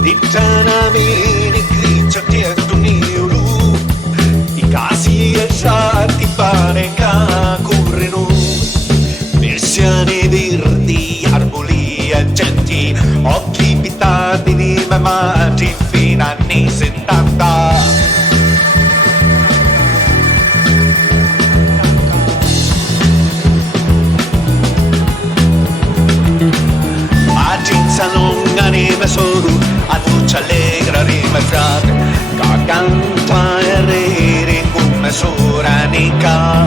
Di tanamini griccia dietro niulu I casi e sciati pare che corrono Persiane verdi, arboli e genti Occhi pitati di mamati fino anni 70 Lunga rime solo, a voce allegra rime frate, che canta e ride come soranica.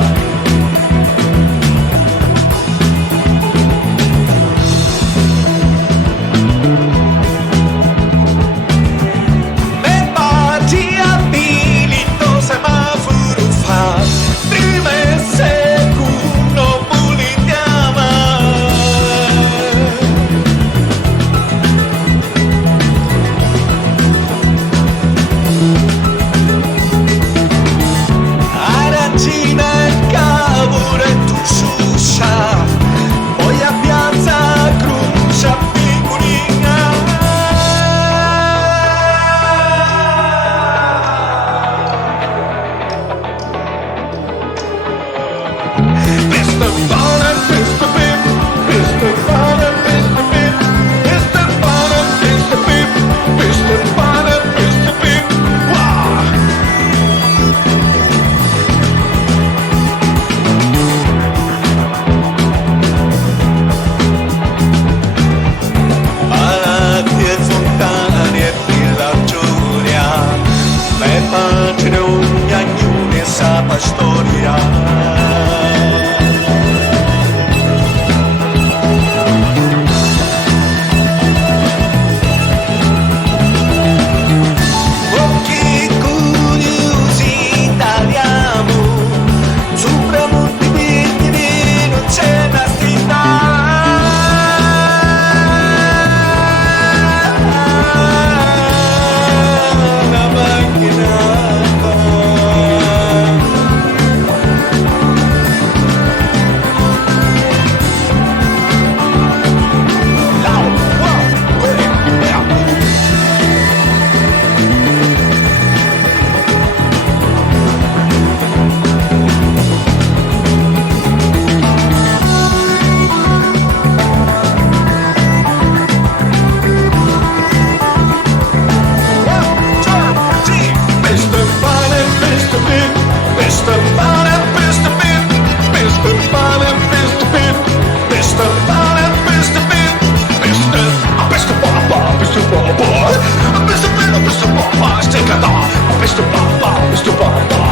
Me bati abilito semaforo fa, prima e secondo politiama. Arancina e cavolo e tu suscia, poi a piazza crucia piccolina. Questo è buono, questo è bip, questo è buono, questo è bip, questo è buono, questo è bip, questo è buono, questo è bip, wow! Palazzi e fontane e Villa Giulia, le pagine ogni agnone e sapa storia. Occhi curiosi italiamo, sopra molti vittime non c'è una una macchinata. Lau, wow, yeah. Mr. Papa,